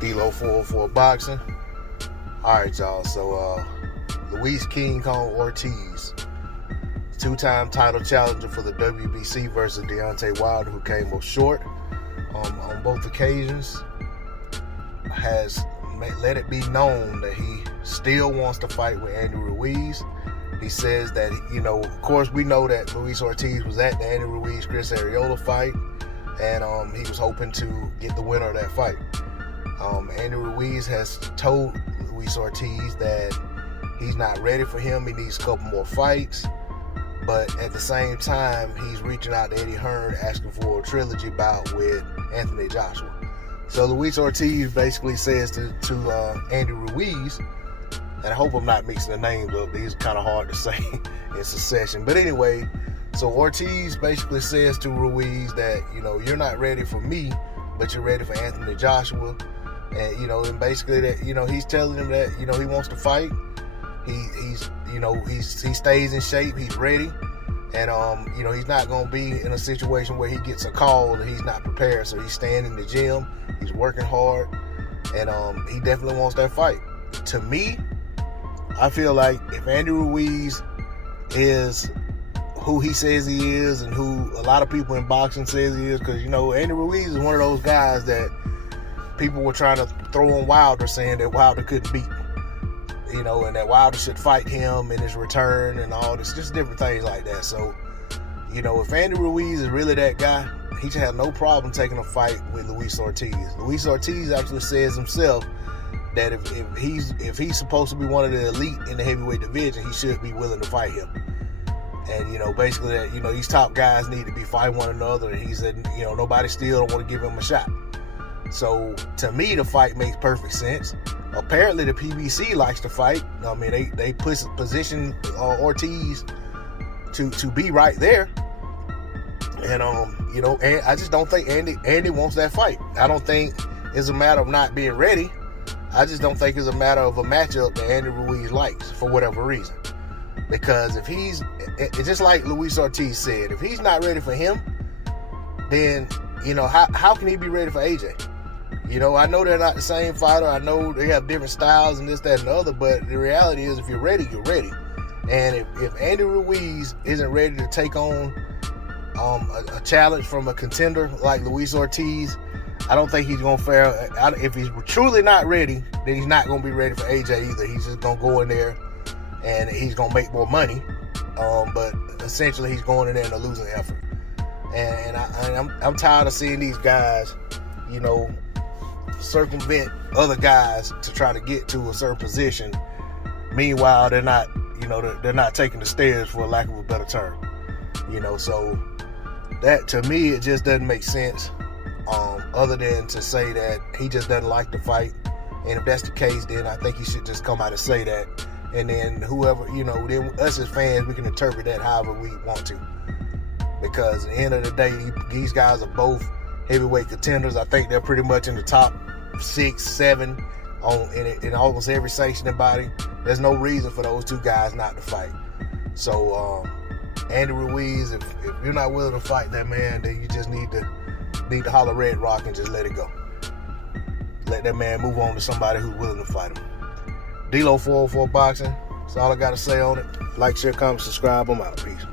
D-Lo 404 Boxing. Alright, y'all. So, Ruiz King Kong Ortiz, two-time title challenger for the WBC versus Deontay Wilder, who came up short on both occasions, has let it be known that he still wants to fight with Andy Ruiz. He says that, of course, we know that Luis Ortiz was at the Andy Ruiz-Chris Arreola fight, and he was hoping to get the winner of that fight. Andy Ruiz has told Luis Ortiz that he's not ready for him. He needs a couple more fights. But at the same time, he's reaching out to Eddie Hearn asking for a trilogy bout with Anthony Joshua. So Luis Ortiz basically says to Andy Ruiz, and I hope I'm not mixing the names up. These are kind of hard to say in succession. But anyway, so Ortiz basically says to Ruiz that, you're not ready for me, but you're ready for Anthony Joshua. And, and basically that, he's telling him that, he wants to fight. He stays in shape. He's ready. And, he's not going to be in a situation where he gets a call and he's not prepared. So he's staying in the gym. He's working hard. And he definitely wants that fight. To me, I feel like if Andy Ruiz is who he says he is and who a lot of people in boxing says he is, because, Andy Ruiz is one of those guys that people were trying to throw on Wilder, saying that Wilder couldn't beat, and that Wilder should fight him in his return and all this, just different things like that. So, if Andy Ruiz is really that guy, he should have no problem taking a fight with Luis Ortiz. Luis Ortiz actually says himself that if he's supposed to be one of the elite in the heavyweight division, he should be willing to fight him. And, basically that, these top guys need to be fighting one another. And he said, nobody still don't want to give him a shot. So, to me, the fight makes perfect sense. Apparently, the PBC likes to fight. I mean, they position Ortiz to be right there. And, and I just don't think Andy wants that fight. I don't think it's a matter of not being ready. I just don't think it's a matter of a matchup that Andy Ruiz likes for whatever reason. Because if it's just like Luis Ortiz said, if he's not ready for him, then, how can he be ready for AJ? I know they're not the same fighter. I know they have different styles and this, that, and the other. But the reality is, if you're ready, you're ready. And if Andy Ruiz isn't ready to take on a challenge from a contender like Luis Ortiz, I don't think he's going to fare. If he's truly not ready, then he's not going to be ready for AJ either. He's just going to go in there and he's going to make more money. But essentially, he's going in there in a losing effort. And I'm tired of seeing these guys, circumvent other guys to try to get to a certain position. Meanwhile, they're not, they're not taking the stairs, for lack of a better term. So that, to me, it just doesn't make sense. Other than to say that he just doesn't like to fight. And if that's the case, then I think he should just come out and say that. And then whoever, then us as fans, we can interpret that however we want to. Because at the end of the day, these guys are both heavyweight contenders. I think they're pretty much in the top 6, 7 in almost every sanctioning body. There's no reason for those two guys not to fight. So, Andy Ruiz, if you're not willing to fight that man, then you just need to holler REDROCK and just let it go. Let that man move on to somebody who's willing to fight him. D-Lo 404 Boxing. That's all I got to say on it. Like, share, comment, subscribe. I'm out. Peace.